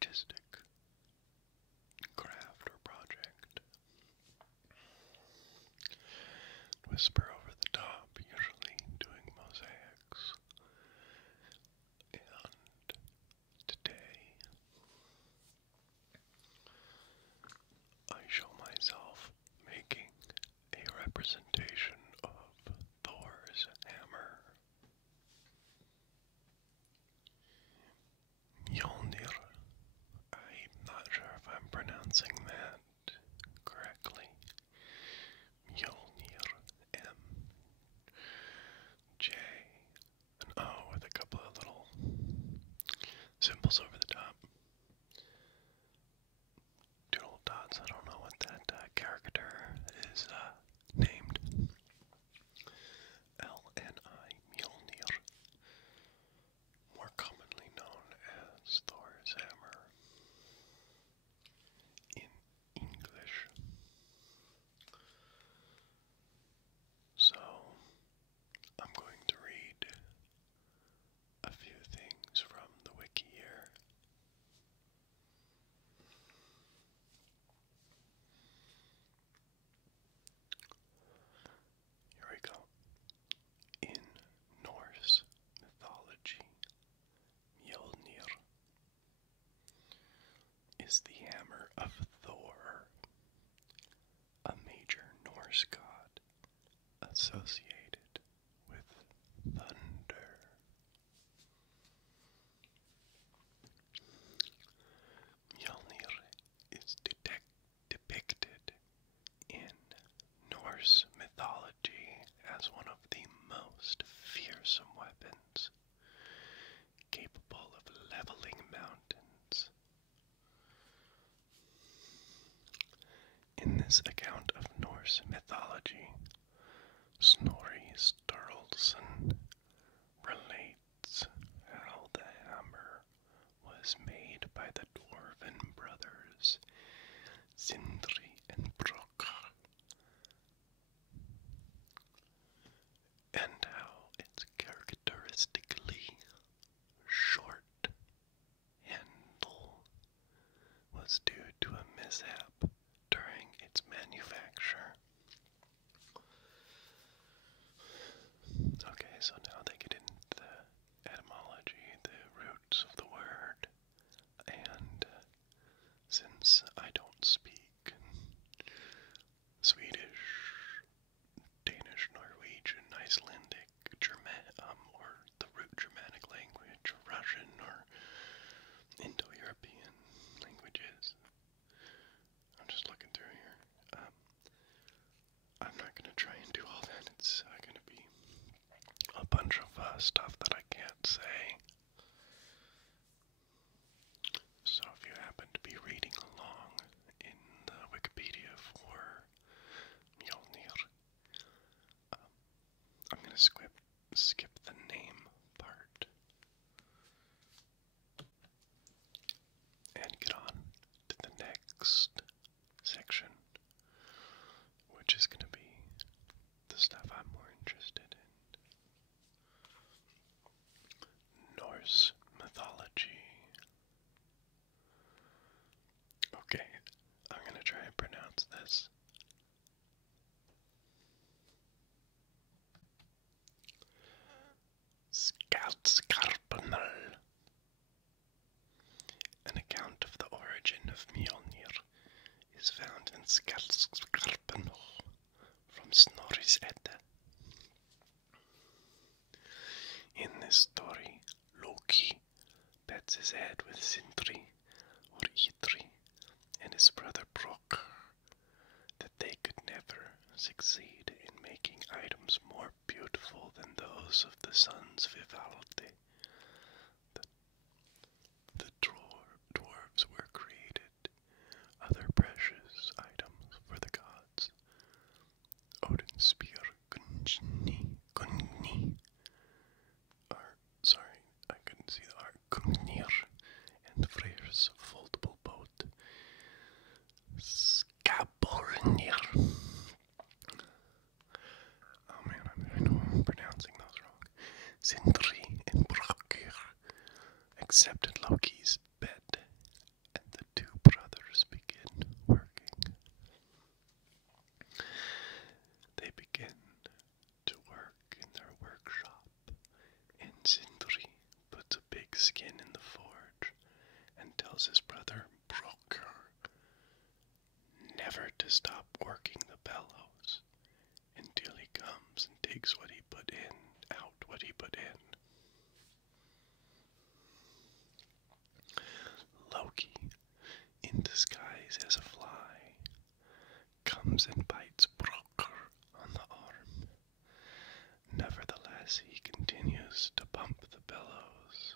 artistic craft or project. Whisper over the top, usually doing mosaics. And today, I show myself making a representation of Thor's hammer. Mjölnir. I'm not sure if I'm pronouncing that correctly. Mjölnir, M-J, an O with a couple of little symbols over the top. Two little dots, I don't know what that character is named. L-N-I, Mjölnir, more commonly known as Thor's hammer in English. So, I'm going to read a few things from the wiki here. Here we go. In Norse mythology, Mjölnir is the hammer of Thor, a major Norse god associated with thunder. Mjölnir is depicted in Norse mythology as one of the most fearsome weapons, capable of leveling mountains. In this account of Norse mythology, Snorri Sturluson relates how the hammer was made by the dwarven brothers Sindri and Brokr, and how its characteristically short handle was due to a mishap during its manufacture. Okay, so now they get into the etymology, the roots of the word, and since I don't speak Swedish, Danish, Norwegian, Icelandic, or the root Germanic language, Russian, or Indo-European languages, I'm just looking through here. I'm not going to try and do all that. It's going to be a bunch of stuff that I can't say. So if you happen to be reading along in the Wikipedia for Mjölnir, I'm going to skip the name part and get on to the next section, which is going to be the stuff I'm more interested in. Norse mythology. Okay, I'm going to try and pronounce this. Skarpnel. An account of the origin of Mjölnir is found in Skarpnel from Snorri's Edda. In this story, Loki bets his head with Sindri, or Idri, and his brother Brokr that they could never succeed in making items more beautiful than those of the sons Vivaldi. The dwarves were created other precious items for the gods. Odin's spear, Gunni, I couldn't see the art, Gungnir, and Freyr's foldable boat, Skabornir. Oh man, I know I'm pronouncing those wrong. Sindri and Brokr accepted Loki's bet to stop working the bellows until he comes and takes what he put in, out what he put in. Loki, in disguise as a fly, comes and bites Brokkr on the arm. Nevertheless, he continues to pump the bellows.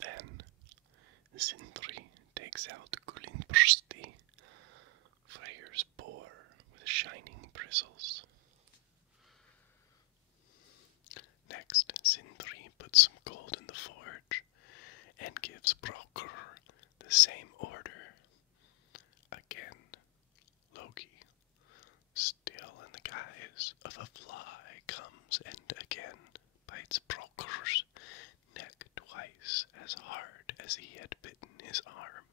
Then, Sindri takes out Gullinbrsti, Freyr's boar with shining bristles. Next, Sindri puts some gold in the forge and gives Brokkr the same order. Again, Loki, still in the guise of a fly, comes and again bites Brokkr's neck twice as hard as he had bitten his arm.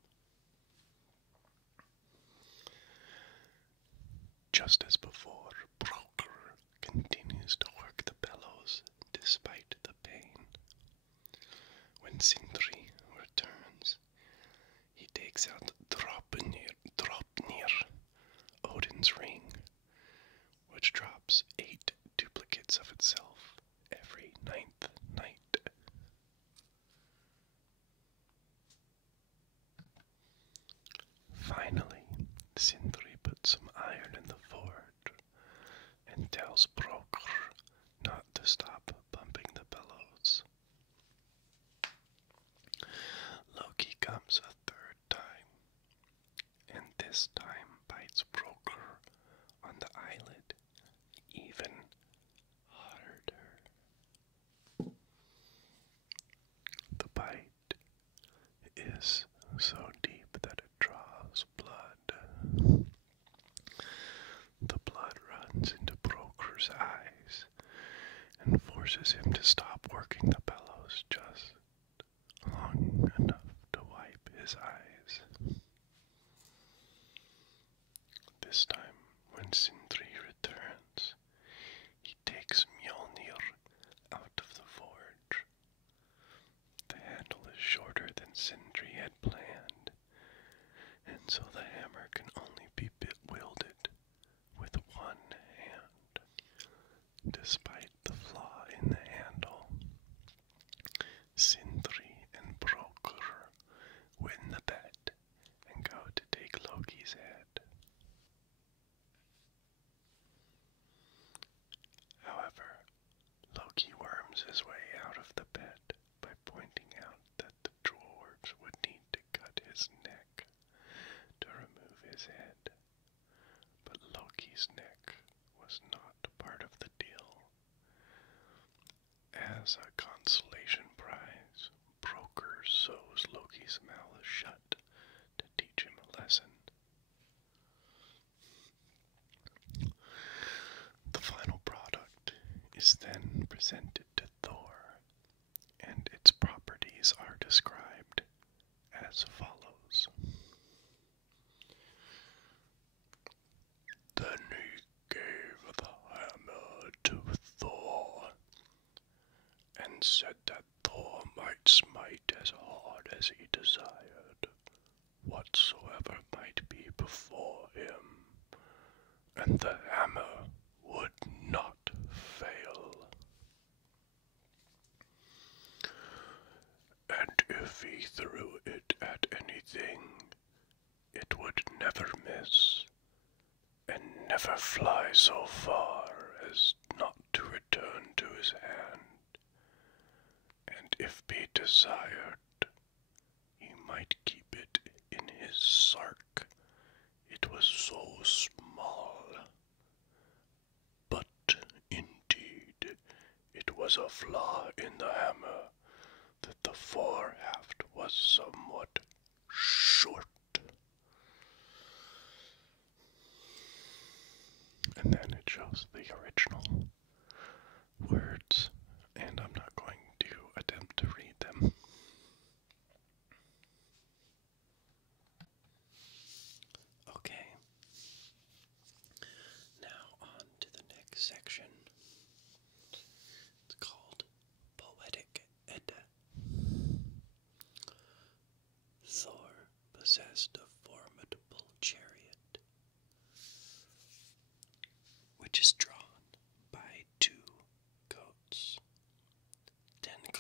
Just as before, Brokkr continues to work the bellows despite the pain. When Sindri returns, he takes out Draupnir, Odin's ring, which drops 8 duplicates of itself every 9th night. Finally, Sindri puts some iron in the forge and tells Brokkr not to stop pumping the bellows. Loki comes a third time, and this time bites Brokkr on the eyelid even harder. The bite is so deep that it draws blood. The blood runs into Brokkr's eyes and forces him to stop working the bellows just long enough to wipe his eyes. This time, when Sindri returns, he takes Mjölnir out of the forge. The handle is shorter than Sindri had planned, and so the hammer can only be wielded with one hand. Despite the flaw in the handle, Sindri and Brokkr win the bet and go to take Loki's head. However, Loki worms his way out of the bet by pointing out that the dwarves would need to cut his neck to remove his head. But Loki's neck was not part of the deal. As a consolation prize, Brokkr sews Loki's mouth shut to teach him a lesson. The final product is then presented to Thor, and its properties are described as follows. Then he gave the hammer to Thor, and said that Thor might smite as hard as he desired, whatsoever might be before him, and the hammer would not fail. And if he threw it at anything, it would never miss, and never fly so far as not to return to his hand. And if be desired, he might keep it in his sark. It was so small. But indeed, it was a flaw in the hammer that the forehaft was somewhat short. And then it shows the original words, and I'm not going to attempt to read them. Okay, now on to the next section. It's called Poetic Edda.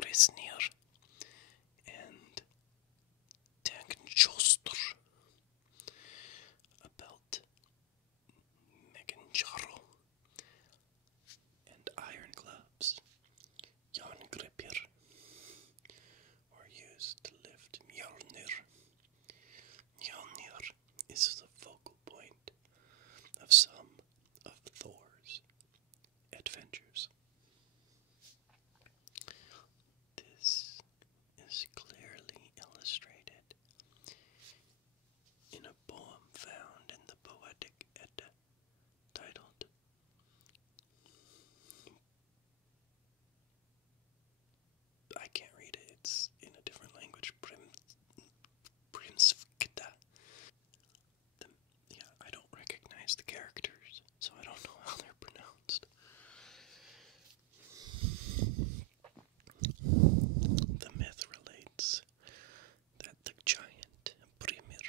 Grisnir and Tangensjoster, a belt, Meganjaro, and iron gloves, Járngripir, were used to lift Mjölnir. Mjölnir is the focal point of some of Thor's adventures. This is clearly illustrated in a poem found in the Poetic Edda titled I can't read it, it's in a different language, Primskta. Yeah, I don't recognize the characters, so I don't know how they're pronounced. The myth relates that the giant Brimir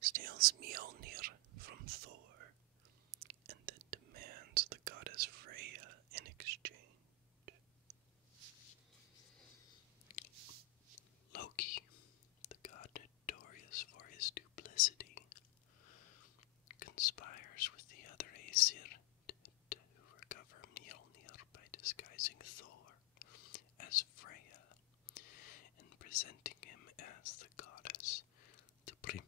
steals Mjolnir from Thor and then demands the goddess Freya in exchange. Loki, the god notorious for his duplicity, conspires with the other Aesir to recover Mjolnir by disguising Thor as Freya and presenting him as the goddess, the Brimir.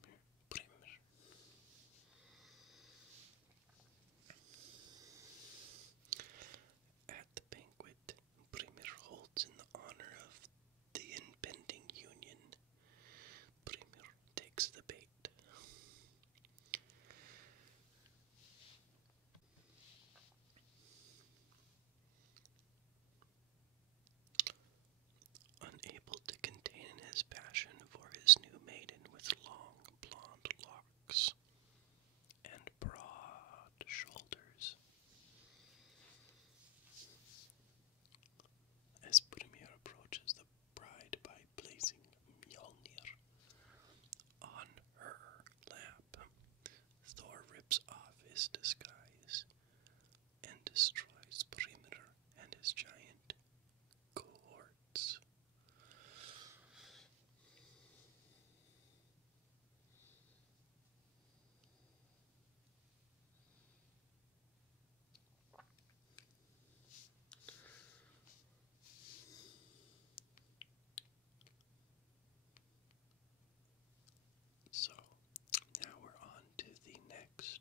At the banquet Brimir holds in the honor of the impending union, Brimir takes the bait. Unable to contain his passion for his new maiden with long blonde locks and broad shoulders, as Brimir approaches the bride by placing Mjolnir on her lap, Thor rips off his disguise and destroys Brimir and his giant cohorts. So, now we're on to the next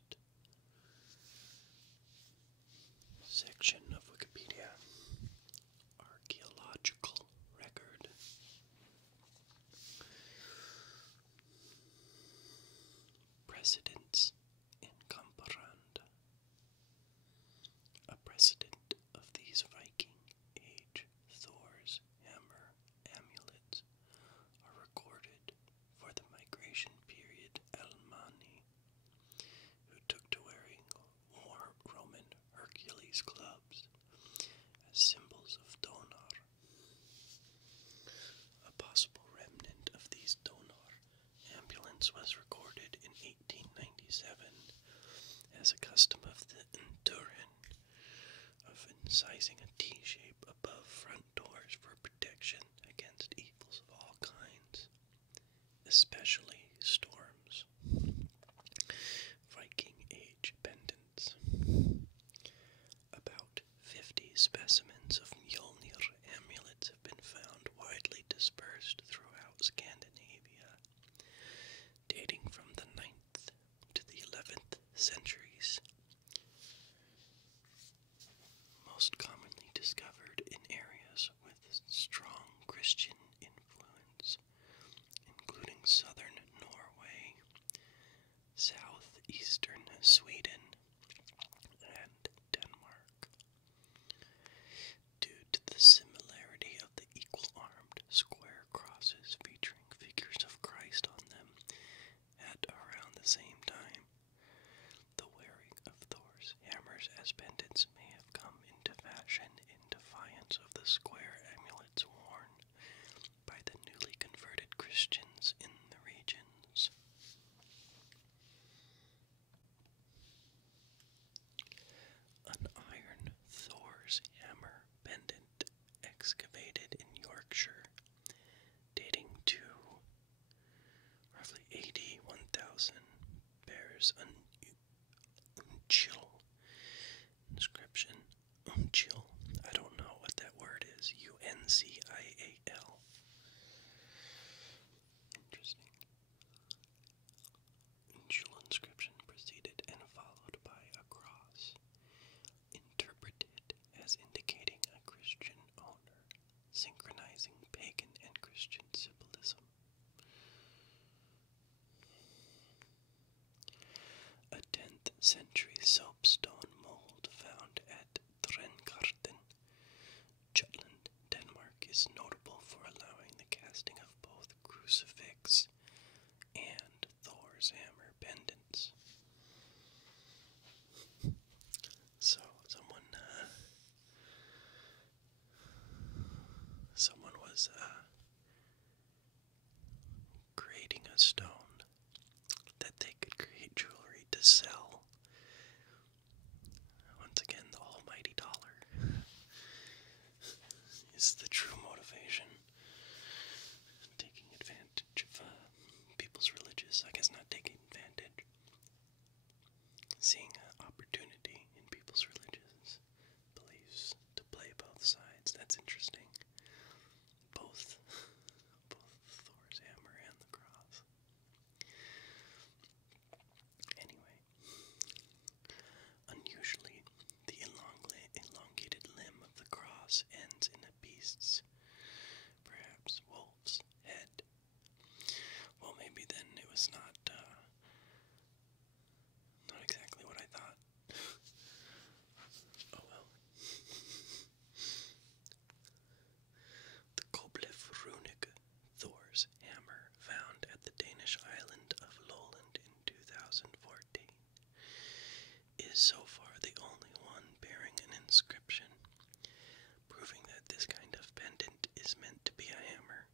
section of Wikipedia. Archaeological record. Precedents in Kamparanda. A precedent of these Viking Age Thor's hammer amulets are recorded for the migration period Almani, who took to wearing war Roman Hercules clubs as symbols of Donar. A possible remnant of these Donar ambulance was recorded in 1899 structure dating to roughly 81,000 bears an Mjölnir inscription. Mjölnir. I don't know what that word is. Uncial. Interesting. Mjölnir inscription preceded and followed by a cross, interpreted as indicating a Christian owner, synchronizing pagan and Christian symbolism. A 10th century soapstone mold found at Trengarten, Jutland, Denmark, is notable for allowing the casting of both crucifix and Thor's hammer pendants. So someone was creating a stone that they could create jewelry to sell. Once again, the almighty dollar is the true motivation. Taking advantage of people's religious, I guess not taking advantage, seeing opportunity in people's religious beliefs to play both sides. That's interesting. Both Thor's hammer and the cross. Anyway, unusually, the elongated limb of the cross ends in a beast's, perhaps wolf's, head. Well, maybe then it was not exactly what I thought. Oh well. The Koblev runic Thor's hammer, found at the Danish island of Lolland in 2014, is so far the only one bearing an inscription, proving that this kind of pendant is meant to be a hammer.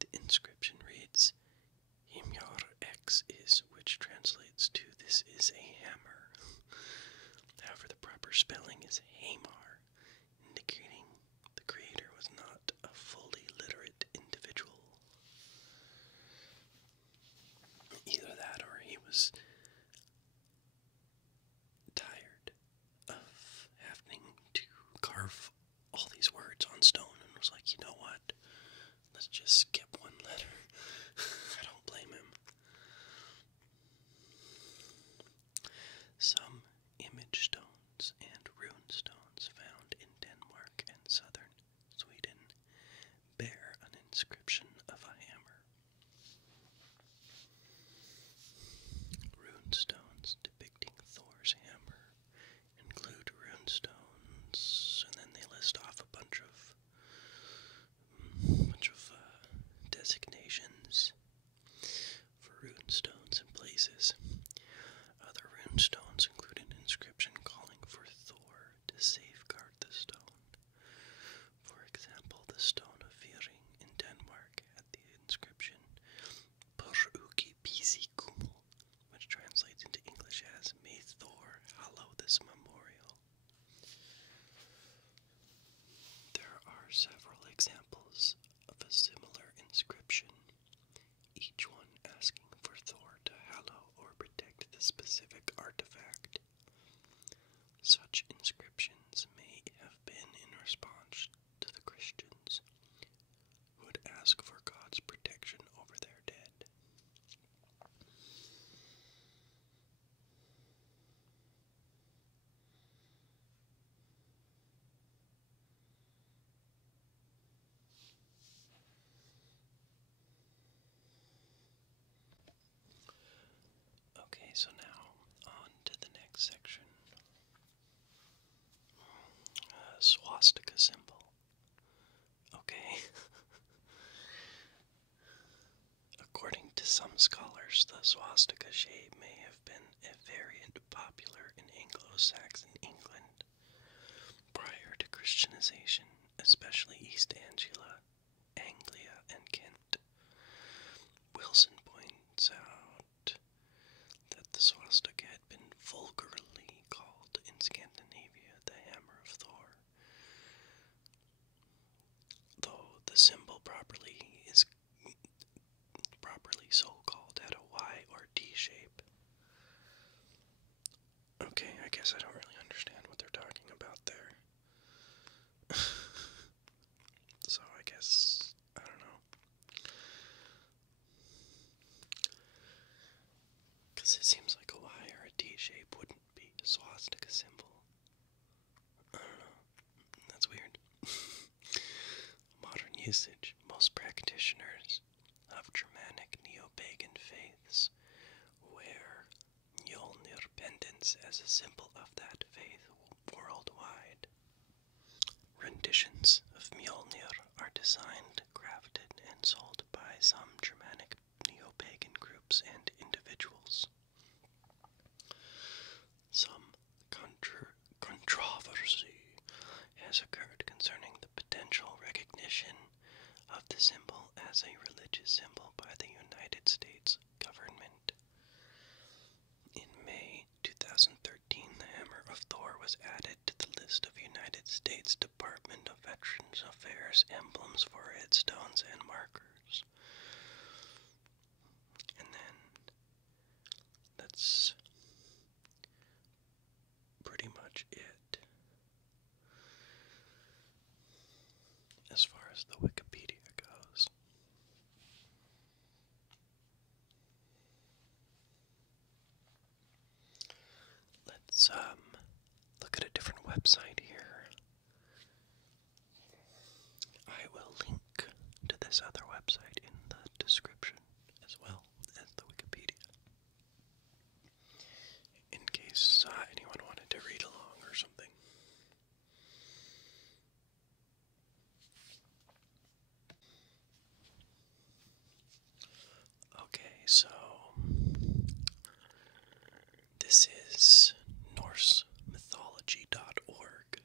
The inscription reads, Himjar X is, which translates to this is a hammer. However, the proper spelling is Hamar, indicating the creator was not a fully literate individual. Either that or he was tired of having to carve all these words on stone and was like, you know what? Let's just skip one letter. I don't blame him. Some image stones and rune stones found in Denmark and southern Sweden bear an inscription of a hammer. Rune stones depicting Thor's hammer include rune stones, and then they list off a bunch of designations for rune stones and places. Other rune stones include an inscription calling for Thor to safeguard the stone. For example, the stone of Viring in Denmark had the inscription Uki Pisi Kumul, which translates into English as May Thor hallow this memorial. There are several examples of a similar inscription, each one asking for Thor to hallow or protect the specific artifact. Such inscriptions may have been in response to the Christians, who would ask for God's protection over their dead. Okay, so now on to the next section. Swastika symbol. Okay. According to some scholars, the swastika shape may have been a variant popular in Anglo-Saxon England prior to Christianization, especially East Anglia and Kent. Wilson points out that the swastika had been vulgarly called in Scandinavia the hammer of Thor, though is properly so called at a Y or D shape. Okay, I guess I don't really understand what they're talking about there. So I guess, I don't know. Because it seems like a Y or a D shape wouldn't be a swastika symbol. I don't know. That's weird. Modern usage. Most practitioners of Germanic neo-pagan faiths wear Mjölnir pendants as a symbol of that faith worldwide. Renditions of Mjölnir are designed, crafted, and sold by some Germanic neo-pagan groups and individuals. Some controversy has occurred concerning the potential recognition of the symbol as a religious symbol by the United States government. In May 2013, the Hammer of Thor was added to the list of United States Department of Veterans Affairs emblems for headstones and markers. And then that's pretty much it as far as the Wikipedia goes. Let's look at a different website here. I will link to this other website in the description as well as the Wikipedia, in case anyone wanted to read along or something. Okay, so this is NorseMythology.org,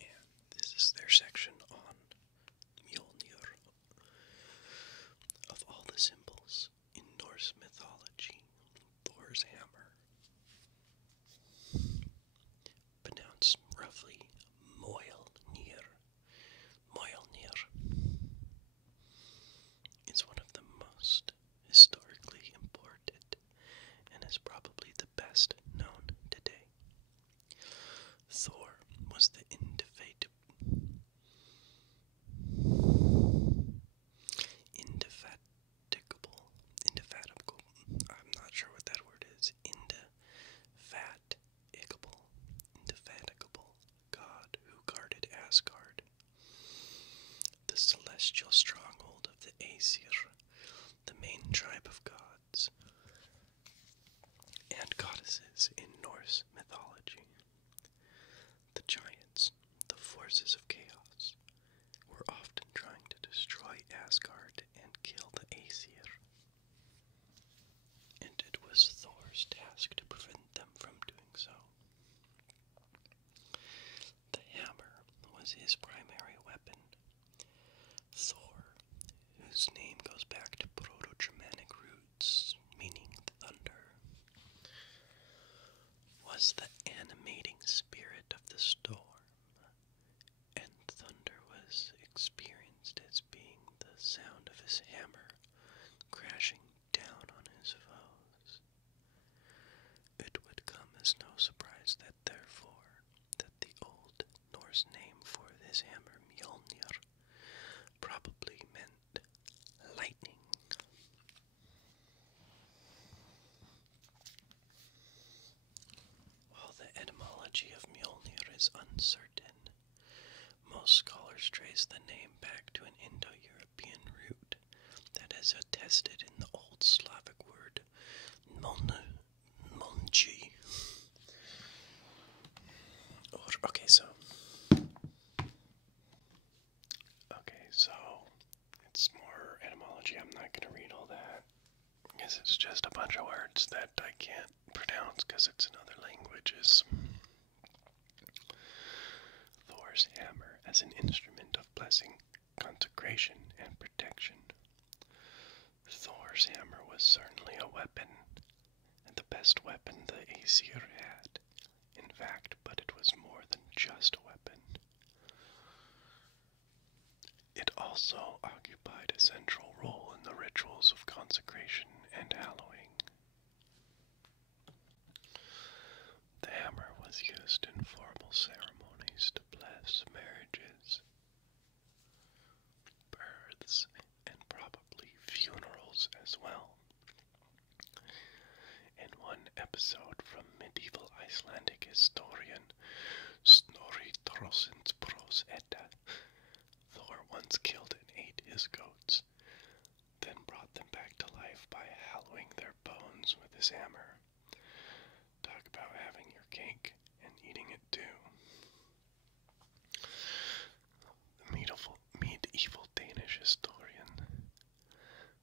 and this is their section on Mjölnir. Of all the symbols in Norse mythology, Thor's hammer, pronounced roughly Mjölnir, is one of the most historically important and is probably the best known today. Thor was the indefatigable, I'm not sure what that word is, indefatigable god who guarded Asgard, the celestial stronghold of the Aesir, the main tribe of gods and goddesses in Norse mythology. The giants, the forces of chaos, were often trying to destroy Asgard and kill the Aesir, and it was Thor's task to prevent them from doing so. The hammer was his primary weapon. Thor, whose name goes back to Proto-Germanic roots meaning thunder, was the animating spirit of the storm, and thunder was experienced as being the sound of his hammer crashing down on his foes. It would come as no surprise that the Old Norse name for this hammer, Mjölnir, probably meant lightning. While the etymology of Mjölnir is uncertain, most scholars trace the name back to an Indo-European root that is attested in the Old Slavic word Mjölnir. So it's more etymology. I'm not going to read all that because it's just a bunch of words that I can't pronounce because it's in other languages. Thor's hammer as an instrument of blessing, consecration, and protection. Thor's hammer was certainly a weapon, and the best weapon the Aesir had, in fact, but it was more than just a weapon. also occupied a central role in the rituals of consecration and hallowing. The hammer was used in formal ceremonies to bless marriages, births, and probably funerals as well. In one episode from medieval Icelandic historian Snorri Thorsteinsbró's Edda, Thor once killed and ate his goats, then brought them back to life by hallowing their bones with his hammer. Talk about having your cake and eating it too. The medieval Danish historian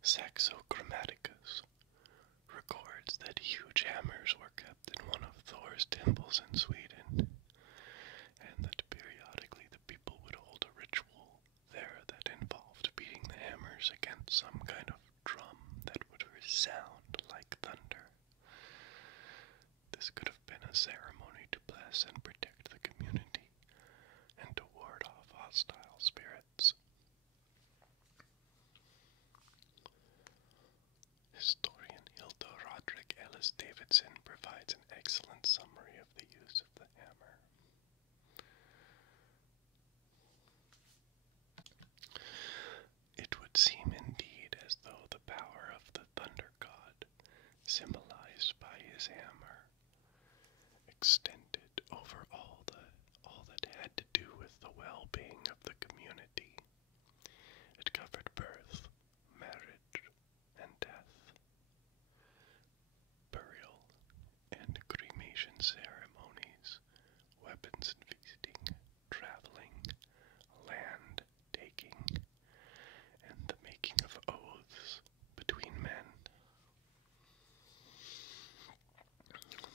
Saxo Grammaticus records that huge hammers were kept in one of Thor's temples in Sweden, and that periodically the people would hold a ritual there that involved beating the hammers against some kind of drum that would resound like thunder. This could have been a ceremony to bless and protect the community and to ward off hostile spirits. Historian Hilda Roderick Ellis Davidson provides an excellent summary of the use of the hammer. It would seem indeed as though the power of the thunder god, symbolized by his hammer, extended over all that had to do with the well-being of the community. It covered birth, marriage, and death, burial and cremation ceremonies, weapons and feasting, traveling, land taking, and the making of oaths between men.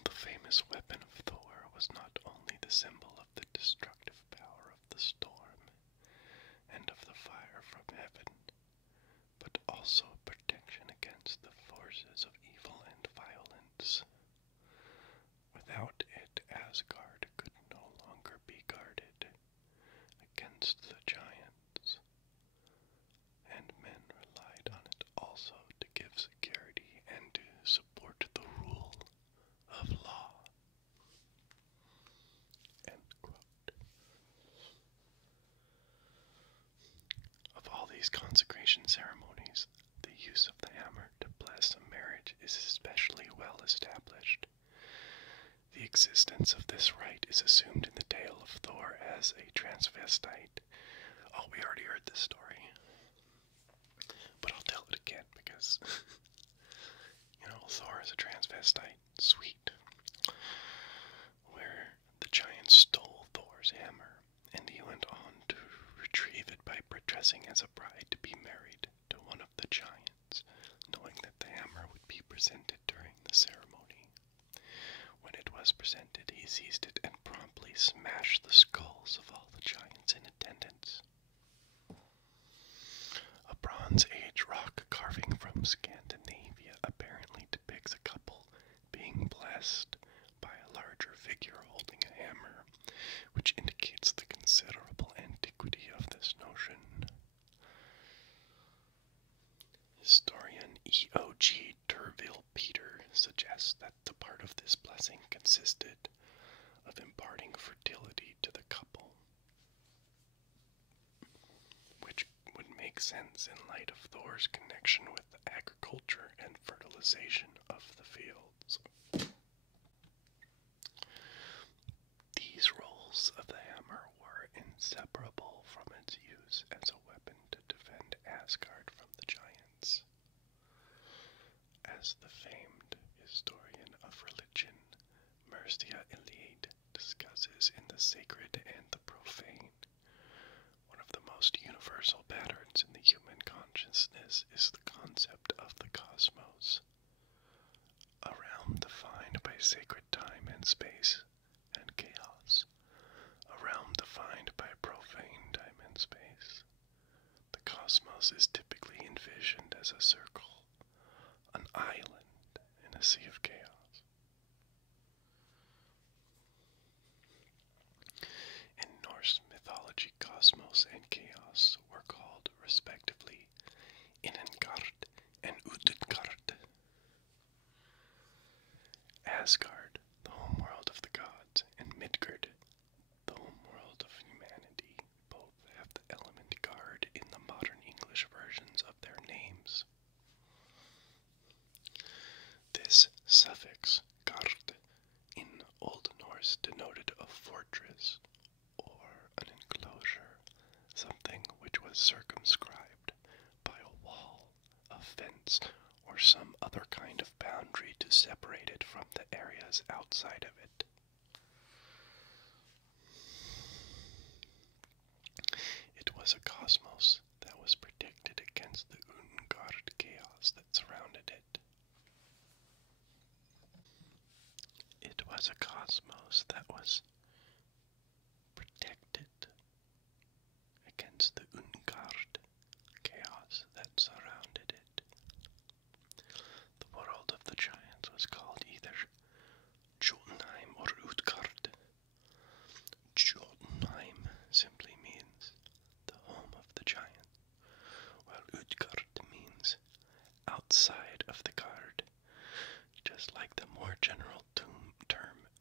The famous weapon of Thor was not only the symbol of the destructive power of the storm and of the fire from heaven, but also protection against the forces of evil and violence. Without it, Asgard could no longer be guarded against the giants, and men relied on it also to give security and to support the rule of law. End quote. Of all these consecration ceremonies, the use of the hammer to bless a marriage is especially well established. The existence of this rite is assumed in the tale of Thor as a transvestite. Oh, we already heard this story, but I'll tell it again because, Thor is a transvestite. Sweet. Where the giant stole Thor's hammer, and he went on to retrieve it by dressing as a bride to be married to one of the giants, knowing that the hammer would be presented during the ceremony. When it was presented, he seized it and promptly smashed the skulls of all the giants in attendance. A Bronze Age rock carving from Scandinavia apparently depicts a couple being blessed by a larger figure holding a hammer, which indicates the considerable antiquity of this notion. Historian E.O.G. Turville Peter suggests that the part of this blessing consisted of imparting fertility to the couple, which would make sense in light of Thor's connection with agriculture and fertilization of the fields. These roles of the hammer were inseparable from its use as a weapon to defend Asgard from the giants. As the famed historian of religion, Mircea Eliade, discusses in The Sacred and the Profane, one of the most universal patterns in the human consciousness is the concept of the cosmos, a realm defined by sacred time and space, and chaos, a realm defined by profane time and space. The cosmos is typically envisioned as a circle, an island in a sea of chaos. In Norse mythology, cosmos and chaos were called respectively, Innengard and Utgard. Asgard, the homeworld of the gods, and Midgard, the homeworld of humanity, both have the element guard in the modern English versions of their names. This suffix, gard, in Old Norse denoted a fortress or an enclosure, something which was circumscribed by a wall, a fence, or some other kind of boundary to separate it from the areas outside of it. It was a cosmos that was protected against the Utgard chaos that surrounded it. It was a cosmos that was protected against the Utgard chaos that surrounded it. The world of the giants was called either Jotunheim or Utgard. Jotunheim simply means the home of the giant, while Utgard means outside of the guard, just like the more general term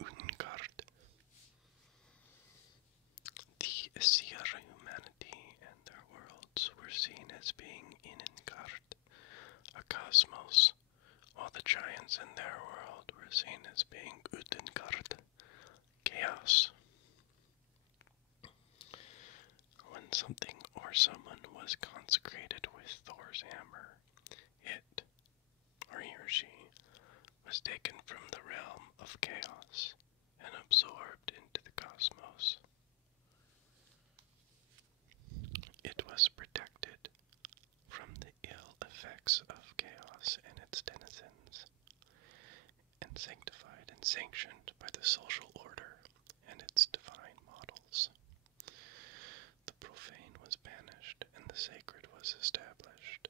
Utgard. The Aesir humanity and their worlds were seen as being in Utgard, a cosmos, while the giants in their world were seen as being Utgard, chaos. When something or someone was consecrated with Thor's hammer, it, or he or she, was taken from the realm of chaos and absorbed into the cosmos. It was protected from the ill effects of chaos and its denizens, and sanctified and sanctioned by the social order and its divine models. The profane was banished and the sacred was established.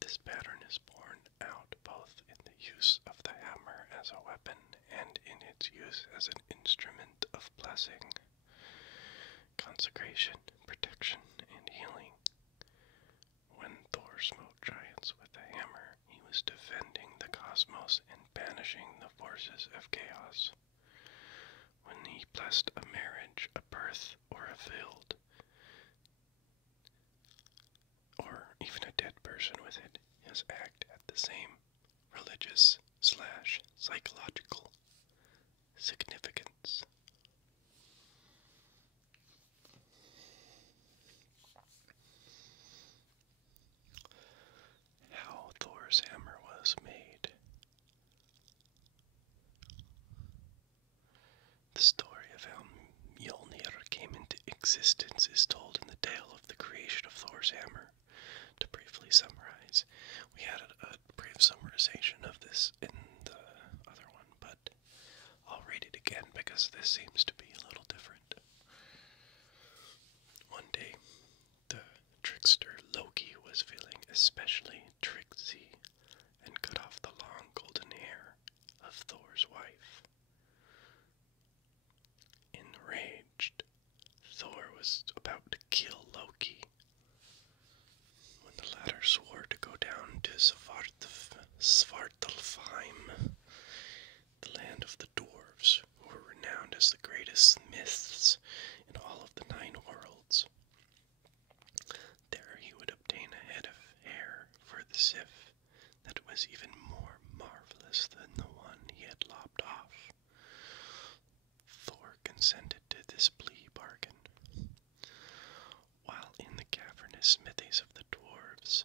This pattern is borne out both in the use of the hammer as a weapon and in its use as an instrument of blessing, consecration, protection, and healing. When Thor smote giants with the hammer, he was defending the cosmos and banishing the forces of chaos. When he blessed a marriage, a birth, or a field, or even a dead person with it, his act had the same religious/psychological significance. How Thor's hammer was made. The story of how Mjölnir came into existence is told in the tale of the creation of Thor's hammer. To briefly summarize, we had a brief summarization of this in the other one, but I'll read it again because this seems to be a little different. One day, the trickster Loki was feeling especially tricksy and cut off the long golden hair of Thor's wife. Enraged, Thor was about to kill Loki when the latter swore to go down to Svartalfheim, the land of the dwarves, who were renowned as the greatest smiths in all of the 9 worlds. There he would obtain a head of hair for the sif that was even more marvelous than the one he had lopped off. Thor consented to this plea bargain. While in the cavernous smithies of the dwarves,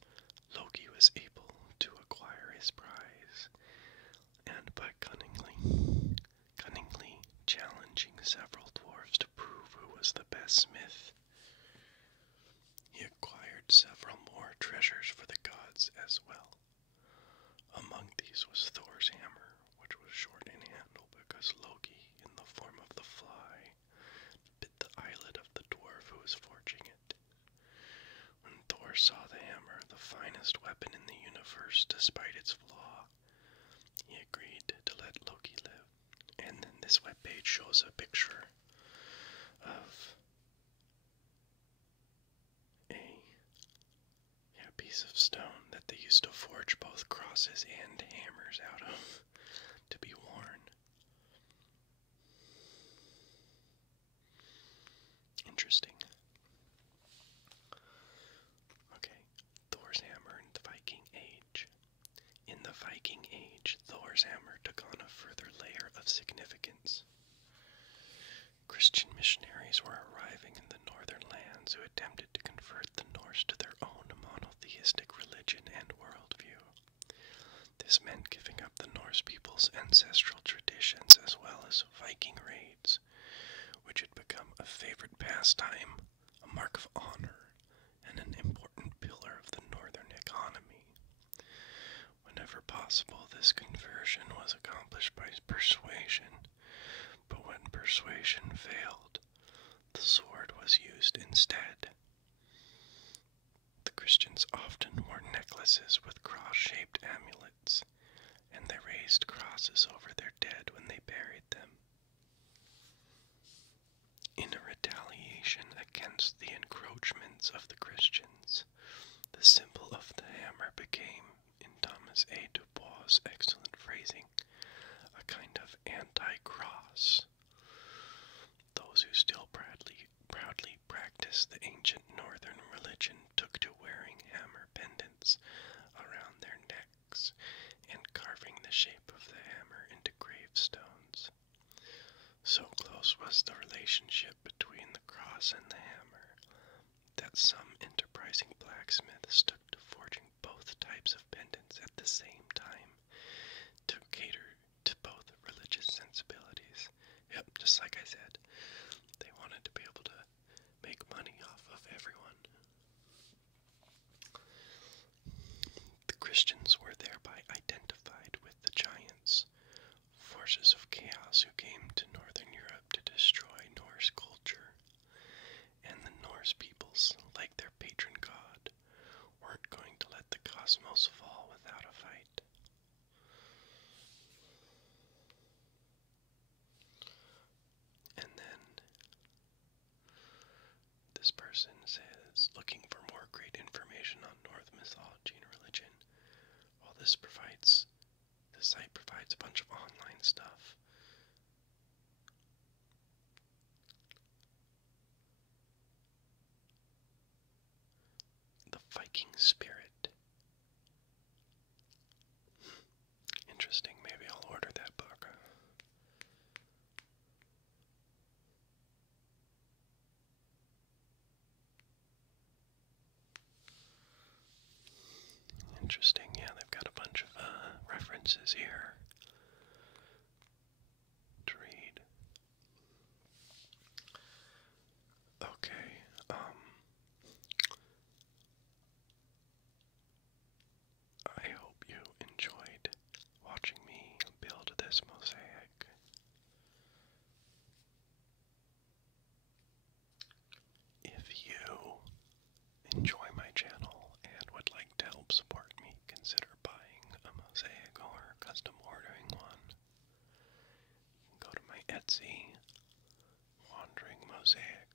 Loki was able to acquire his prize, and by cunningly challenging several dwarves to prove who was the best smith, he acquired several more treasures for the gods as well. Among these was Thor's hammer, which was short in handle because Loki, in the form of the fly, bit the eyelid of the dwarf who was forging it. When Thor saw the hammer, the finest weapon in the universe despite its flaw, he agreed to let Loki live. And then this webpage shows a picture of crosses and hammers out of to be worn. Interesting. Okay, Thor's hammer in the Viking Age. In the Viking Age, Thor's hammer took on a further layer of significance. Christian missionaries were arriving in the northern lands who attempted to convert the Norse to their own monotheistic religion and worldview. This meant giving up the Norse people's ancestral traditions as well as Viking raids, which had become a favorite pastime, a mark of honor, and an important pillar of the northern economy. Whenever possible, this conversion was accomplished by persuasion, but when persuasion failed, the sword was used instead. The Christians often wore necklaces with cross-shaped amulets, and they raised crosses over their dead when they buried them. In a retaliation against the encroachments of the Christians, the symbol of the hammer became, in Thomas A. Du Bois' excellent phrasing, a kind of anti-cross. Those who still proudly practiced the ancient northern religion took to wearing hammer pendants around their necks and carving the shape of the hammer into gravestones. So close was the relationship between the cross and the hammer that some enterprising blacksmiths took to forging both types of pendants at the same time to cater to both religious sensibilities. Yep, just like I said, they wanted to be able to make money off of everyone. The Christians were thereby identified with the giants, forces of chaos who came to northern Europe to destroy Norse culture, and the Norse peoples, like their patron god, weren't going to let the cosmos fall without a fight. And then this person says, looking for more great information on Norse mythology and religion. While the site provides a bunch of online stuff, the Viking spirit. Interesting, maybe I'll order that book. Interesting, yeah, they've got a bunch of references here to read. Okay, I hope you enjoyed watching me build this mosaic. If you enjoy my channel and would like to help support me, consider buying a mosaic or custom ordering one. Go to my Etsy, Wandering Mosaic,